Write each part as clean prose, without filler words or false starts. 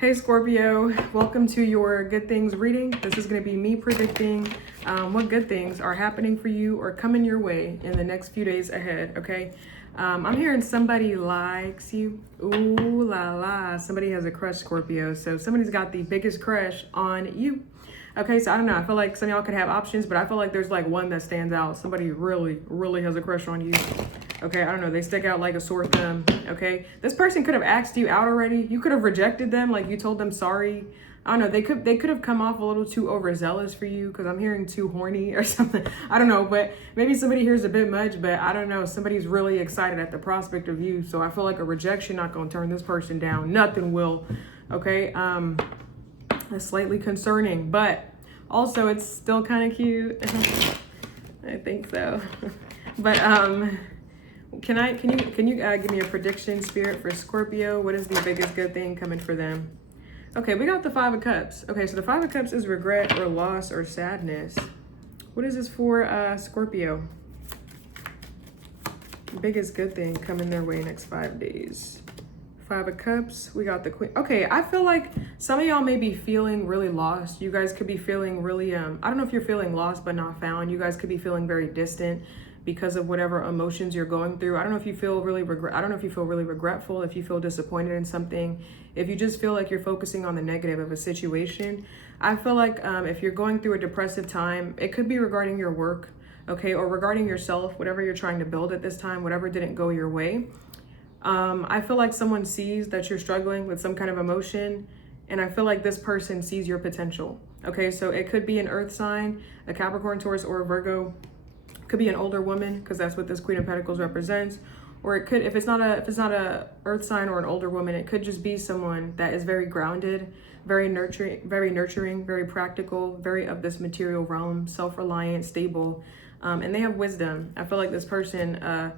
Hey Scorpio, welcome to your good things reading. This is going to be me predicting what good things are happening for you or coming your way in the next few days ahead, okay? I'm hearing somebody likes you. Ooh la la. Somebody has a crush, Scorpio. So somebody's got the biggest crush on you. Okay, so I don't know. I feel like some of y'all could have options, but I feel like there's like one that stands out. Somebody really has a crush on you. Okay, I don't know. They stick out like a sore thumb. Okay, this person could have asked you out already. You could have rejected them, like you told them sorry. I don't know. They could have come off a little too overzealous for you because I'm hearing too horny or something. I don't know, but maybe somebody hears a bit much. But I don't know. Somebody's really excited at the prospect of you, so I feel like a rejection not gonna turn this person down. Nothing will. Okay. It's slightly concerning, but also it's still kind of cute. I think so. But can you give me a prediction, Spirit, for Scorpio? What is the biggest good thing coming for them? Okay, we got the Five of Cups. Okay, so the Five of Cups is regret or loss or sadness. What is this for Scorpio? Biggest good thing coming their way next 5 days. Five of Cups, we got the Queen. Okay, I feel like some of y'all may be feeling really lost. You guys could be feeling really, I don't know if you're feeling lost but not found. You guys could be feeling very distant because of whatever emotions you're going through. I don't know if you feel really regretful, if you feel disappointed in something, if you just feel like you're focusing on the negative of a situation. I feel like if you're going through a depressive time, it could be regarding your work, okay, or regarding yourself, whatever you're trying to build at this time, whatever didn't go your way. I feel like someone sees that you're struggling with some kind of emotion, and I feel like this person sees your potential. Okay, so it could be an earth sign, a Capricorn, Taurus, or a Virgo. It could be an older woman, because that's what this Queen of Pentacles represents. Or it could, if it's not a earth sign or an older woman, it could just be someone that is very grounded, very nurturing, very practical, very of this material realm, self-reliant, stable, and they have wisdom. I feel like this person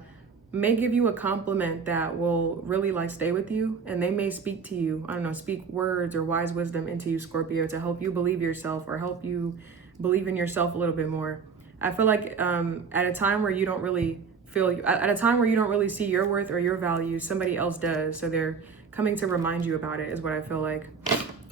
may give you a compliment that will really like stay with you, and they may speak to you, I don't know, speak words or wise wisdom into you, Scorpio, to help you believe yourself or help you believe in yourself a little bit more. I feel like at a time where you don't really see your worth or your value, somebody else does, so they're coming to remind you about it, is what I feel like.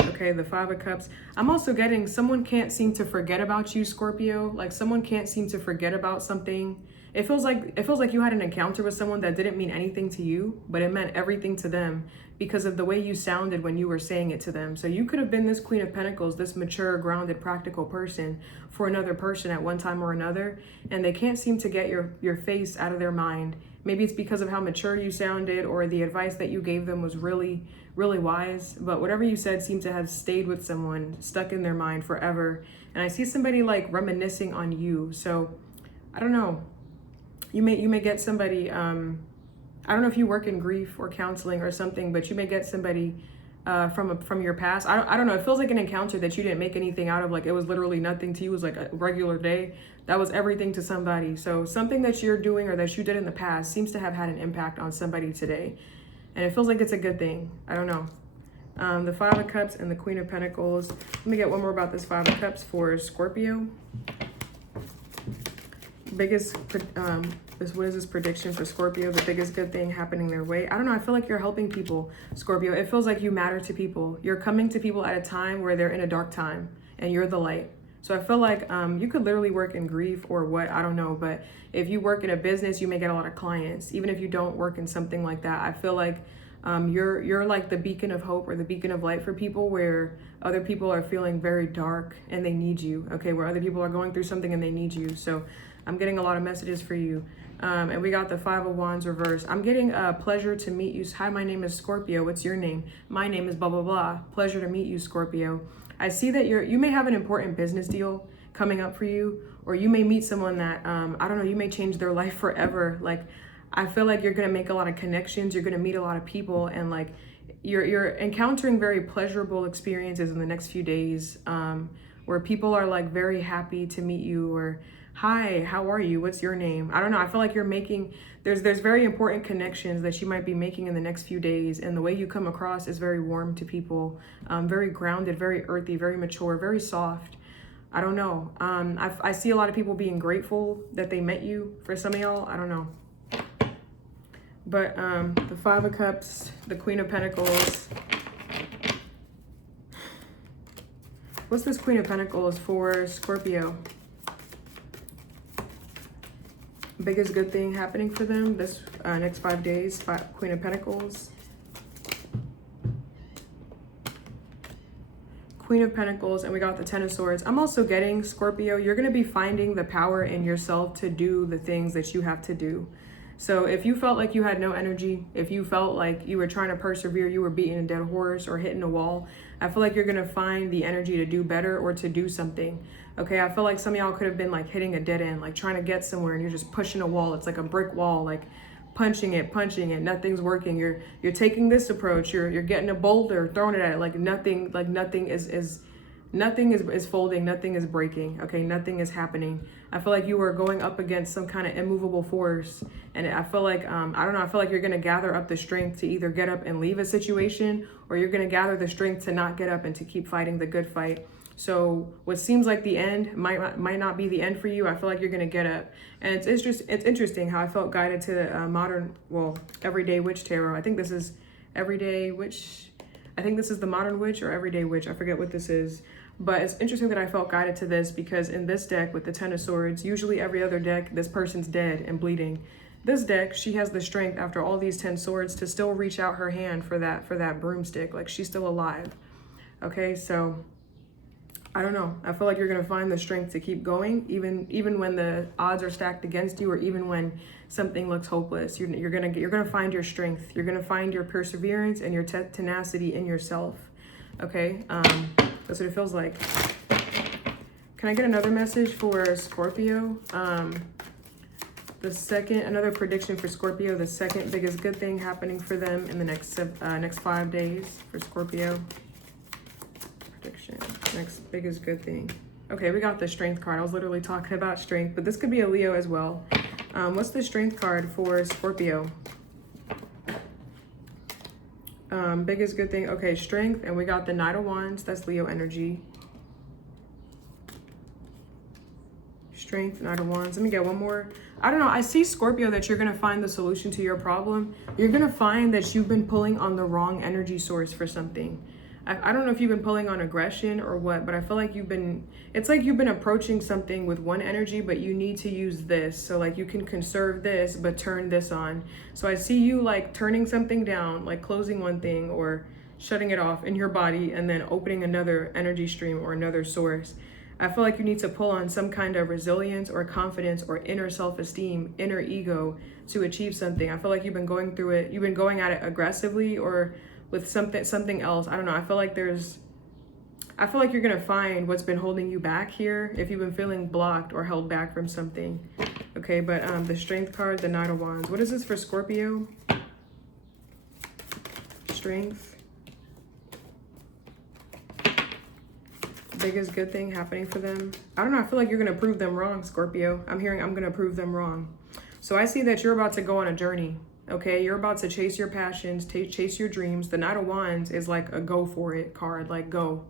Okay, the Five of Cups. I'm also getting someone can't seem to forget about you, Scorpio. Like someone can't seem to forget about something. It feels like you had an encounter with someone that didn't mean anything to you, but it meant everything to them because of the way you sounded when you were saying it to them. So you could have been this Queen of Pentacles, this mature, grounded, practical person for another person at one time or another, and they can't seem to get your face out of their mind. Maybe it's because of how mature you sounded, or the advice that you gave them was really wise, but whatever you said seemed to have stayed with someone, stuck in their mind forever. And I see somebody like reminiscing on you. So I don't know. You may get somebody, I don't know if you work in grief or counseling or something, but you may get somebody from your past. I don't know. It feels like an encounter that you didn't make anything out of. Like it was literally nothing to you. It was like a regular day. That was everything to somebody. So something that you're doing or that you did in the past seems to have had an impact on somebody today. And it feels like it's a good thing. I don't know. The Five of Cups and the Queen of Pentacles. Let me get one more about this Five of Cups for Scorpio. What is this prediction for Scorpio? The biggest good thing happening their way. I don't know. I feel like you're helping people, Scorpio. It feels like you matter to people. You're coming to people at a time where they're in a dark time, and you're the light. So I feel like you could literally work in grief or what, I don't know. But if you work in a business, you may get a lot of clients. Even if you don't work in something like that, I feel like you're like the beacon of hope or the beacon of light for people where other people are feeling very dark and they need you. Okay, where other people are going through something and they need you. So I'm getting a lot of messages for you. And we got the Five of Wands reversed. I'm getting pleasure to meet you. Hi, my name is Scorpio. What's your name? My name is blah, blah, blah. Pleasure to meet you, Scorpio. I see that you may have an important business deal coming up for you, or you may meet someone that, I don't know, you may change their life forever. Like, I feel like you're going to make a lot of connections. You're going to meet a lot of people, and like you're encountering very pleasurable experiences in the next few days, where people are like very happy to meet you, or hi, how are you? What's your name? I don't know. I feel like you're making, there's very important connections that you might be making in the next few days. And the way you come across is very warm to people, very grounded, very earthy, very mature, very soft. I don't know. I see a lot of people being grateful that they met you. For some of y'all, I don't know. But the Five of Cups, the Queen of Pentacles, What's this Queen of Pentacles for Scorpio? Biggest good thing happening for them this next 5 days. Queen of Pentacles. Queen of Pentacles, and we got the Ten of Swords. I'm also getting, Scorpio, you're going to be finding the power in yourself to do the things that you have to do. So if you felt like you had no energy, if you felt like you were trying to persevere, you were beating a dead horse or hitting a wall, I feel like you're going to find the energy to do better or to do something. Okay, I feel like some of y'all could have been like hitting a dead end, like trying to get somewhere and you're just pushing a wall. It's like a brick wall, like punching it, nothing's working. You're taking this approach, you're getting a boulder, throwing it at it, like nothing is folding, nothing is breaking, okay, nothing is happening. I feel like you were going up against some kind of immovable force, and I feel like I don't know, I feel like you're going to gather up the strength to either get up and leave a situation, or you're going to gather the strength to not get up and to keep fighting the good fight. So what seems like the end might not be the end for you. I feel like you're going to get up. And it's interesting how I felt guided to Everyday Witch Tarot. I think this is Everyday Witch. I think this is the Modern Witch or Everyday Witch. I forget what this is. But it's interesting that I felt guided to this because in this deck with the Ten of Swords, usually every other deck, this person's dead and bleeding. This deck, she has the strength after all these 10 swords to still reach out her hand for that broomstick. Like she's still alive. Okay, so I don't know. I feel like you're gonna find the strength to keep going, even when the odds are stacked against you, or even when something looks hopeless. You're gonna find your strength. You're gonna find your perseverance and your tenacity in yourself. Okay, that's what it feels like. Can I get another message for Scorpio? Another prediction for Scorpio. The second biggest good thing happening for them in the next 5 days for Scorpio. Prediction. Next biggest good thing. Okay, we got the Strength card. I was literally talking about strength, but this could be a Leo as well. What's the Strength card for Scorpio? Biggest good thing. Okay, strength, and we got the Knight of Wands. That's Leo energy. Strength, Knight of Wands. Let me get one more. I don't know. I see, Scorpio, that you're going to find the solution to your problem. You're going to find that you've been pulling on the wrong energy source for something. I don't know if you've been pulling on aggression or what, but I feel like it's like you've been approaching something with one energy, but you need to use this. So like you can conserve this, but turn this on. So I see you like turning something down, like closing one thing or shutting it off in your body and then opening another energy stream or another source. I feel like you need to pull on some kind of resilience or confidence or inner self-esteem, inner ego to achieve something. I feel like you've been going through it. You've been going at it aggressively or with something else. I don't know. I feel like you're going to find what's been holding you back here if you've been feeling blocked or held back from something. Okay, but the Strength card, the Knight of Wands. What is this for Scorpio? Strength. Biggest good thing happening for them. I don't know. I feel like you're going to prove them wrong, Scorpio. I'm going to prove them wrong. So I see that you're about to go on a journey. Okay, you're about to chase your passions, chase your dreams. The Knight of Wands is like a go for it card, like go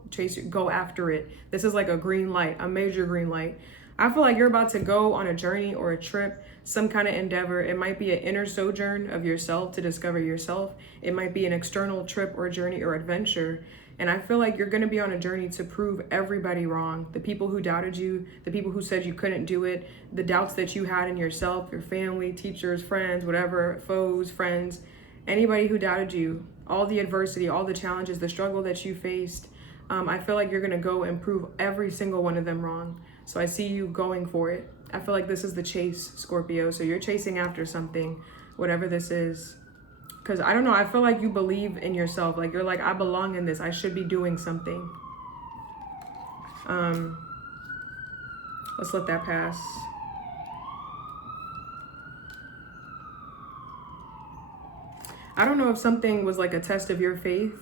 after it. This is like a green light, a major green light. I feel like you're about to go on a journey or a trip, some kind of endeavor. It might be an inner sojourn of yourself to discover yourself. It might be an external trip or journey or adventure. And I feel like you're going to be on a journey to prove everybody wrong. The people who doubted you, the people who said you couldn't do it, the doubts that you had in yourself, your family, teachers, friends, whatever, foes, friends, anybody who doubted you, all the adversity, all the challenges, the struggle that you faced. I feel like you're going to go and prove every single one of them wrong. So I see you going for it. I feel like this is the chase, Scorpio. So you're chasing after something, whatever this is. Because I don't know, I feel like you believe in yourself. Like you're like, I belong in this. I should be doing something. Let's let that pass. I don't know if something was like a test of your faith.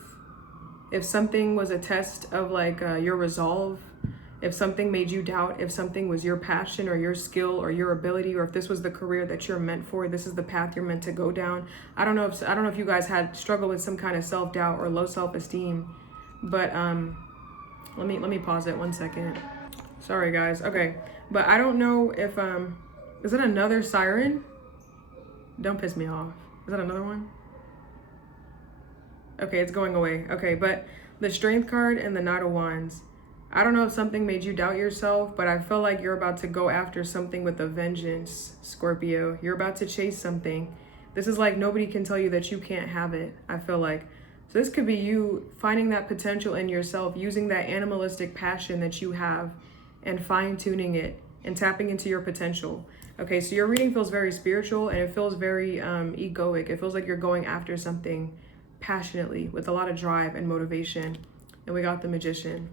If something was a test of like your resolve. If something made you doubt, if something was your passion or your skill or your ability, or if this was the career that you're meant for, this is the path you're meant to go down. I don't know if you guys had struggled with some kind of self-doubt or low self-esteem, but let me pause it 1 second. Sorry guys. Okay, but I don't know if is it another siren? Don't piss me off. Is that another one? Okay, it's going away. Okay, but the Strength card and the Knight of Wands. I don't know if something made you doubt yourself, but I feel like you're about to go after something with a vengeance, Scorpio. You're about to chase something. This is like nobody can tell you that you can't have it, I feel like. So this could be you finding that potential in yourself, using that animalistic passion that you have and fine-tuning it and tapping into your potential. Okay, so your reading feels very spiritual and it feels very egoic. It feels like you're going after something passionately with a lot of drive and motivation. And we got the Magician.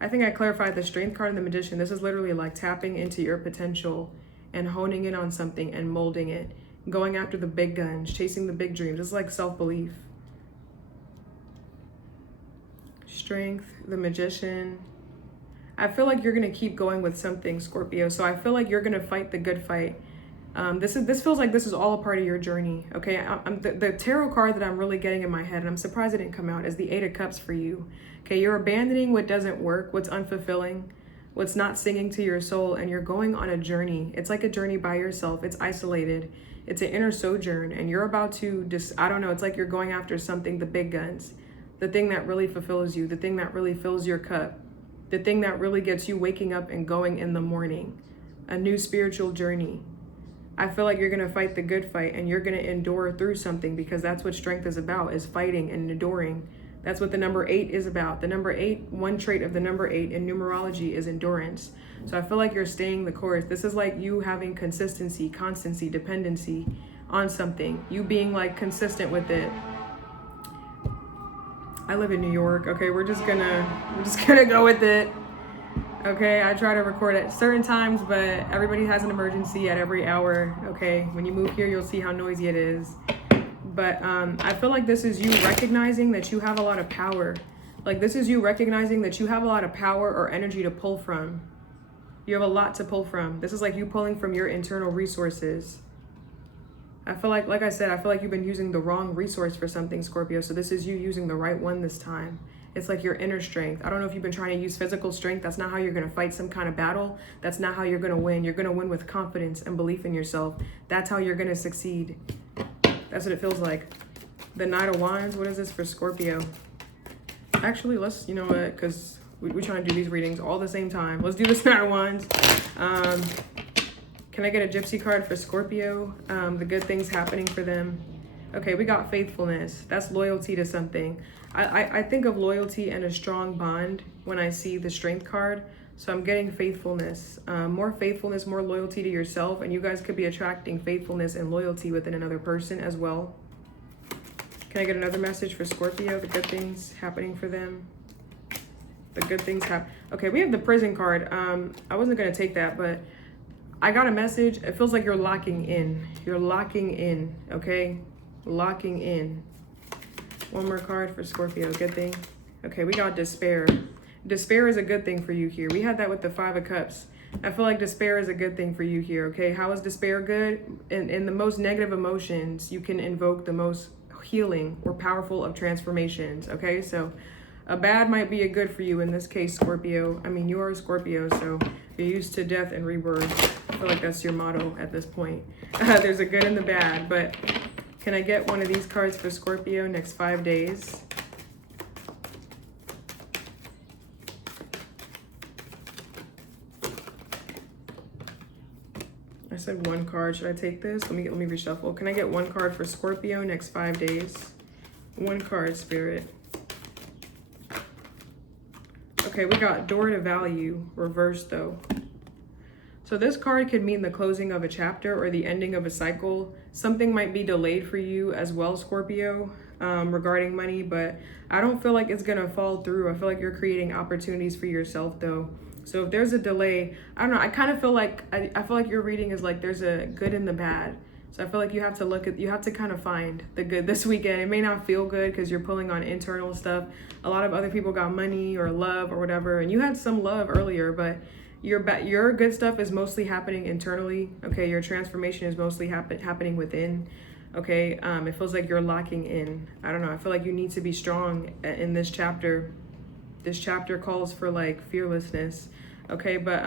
I think I clarified the Strength card and the Magician. This is literally like tapping into your potential and honing in on something and molding it, going after the big guns, chasing the big dreams. It's like self-belief. Strength, the Magician. I feel like you're gonna keep going with something, Scorpio. So I feel like you're gonna fight the good fight. This feels like this is all a part of your journey. Okay, the tarot card that I'm really getting in my head, and I'm surprised it didn't come out, is the Eight of Cups for you. Okay, you're abandoning what doesn't work, what's unfulfilling, what's not singing to your soul, and you're going on a journey. It's like a journey by yourself. It's isolated. It's an inner sojourn, and you're about to I don't know. It's like you're going after something, the big guns, the thing that really fulfills you, the thing that really fills your cup, the thing that really gets you waking up and going in the morning, a new spiritual journey. I feel like you're going to fight the good fight and you're going to endure through something, because that's what strength is about, is fighting and enduring. That's what the number 8 is about. The number 8, one trait of the number 8 in numerology is endurance. So I feel like you're staying the course. This is like you having consistency, constancy, dependency on something, you being like consistent with it. I live in New York. Okay, we're just gonna go with it. Okay, I try to record at certain times, but everybody has an emergency at every hour. Okay, when you move here, you'll see how noisy it is. But I feel like this is you recognizing that you have a lot of power. Like this is you recognizing that you have a lot of power or energy to pull from. You have a lot to pull from. This is like you pulling from your internal resources. I feel like I said, I feel like you've been using the wrong resource for something, Scorpio. So this is you using the right one this time. It's like your inner strength. I don't know if you've been trying to use physical strength. That's not how you're going to fight some kind of battle. That's not how you're going to win. You're going to win with confidence and belief in yourself. That's how you're going to succeed. That's what it feels like. The Knight of Wands. What is this for Scorpio? Actually, let's, you know what, because we're trying to do these readings all the same time. Let's do this Knight of Wands. Can I get a Gypsy card for Scorpio? The good things happening for them. Okay, we got faithfulness. That's loyalty to something. I think of loyalty and a strong bond when I see the Strength card. So I'm getting faithfulness, more loyalty to yourself. And you guys could be attracting faithfulness and loyalty within another person as well. Can I get another message for Scorpio? The good things happening for them. The good things happen. Okay, we have the Prison card. I wasn't going to take that, but I got a message. It feels like you're locking in. You're locking in, okay? Locking in. One more card for Scorpio. Good thing. Okay, we got despair. Despair is a good thing for you here. We had that with the Five of Cups. I feel like despair is a good thing for you here, okay? How is despair good? In the most negative emotions, you can invoke the most healing or powerful of transformations, okay? So a bad might be a good for you in this case, Scorpio. I mean, you are a Scorpio, so you're used to death and rebirth. I feel like that's your motto at this point. There's a good and the bad, but can I get one of these cards for Scorpio next 5 days? I said one card. Should I take this? Let me reshuffle. Can I get one card for Scorpio next 5 days? One card, Spirit. Okay, we got Door to Value reversed though. So this card could mean the closing of a chapter or the ending of a cycle. Something might be delayed for you as well, Scorpio, regarding money, but I don't feel like it's gonna fall through. I feel like you're creating opportunities for yourself though. So if there's a delay, I don't know, I kind of feel like, I feel like your reading is like there's a good and the bad. So I feel like you have to kind of find the good this weekend. It may not feel good because you're pulling on internal stuff. A lot of other people got money or love or whatever, and you had some love earlier, but your good stuff is mostly happening internally. Okay, your transformation is mostly happening within. Okay, it feels like you're locking in. I don't know, I feel like you need to be strong in this chapter. This chapter calls for like fearlessness. Okay, but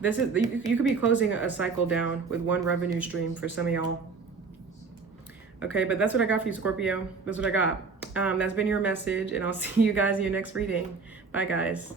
this is, you could be closing a cycle down with one revenue stream for some of y'all. Okay, but that's what I got for you, Scorpio. That's what I got. That's been your message, and I'll see you guys in your next reading. Bye, guys.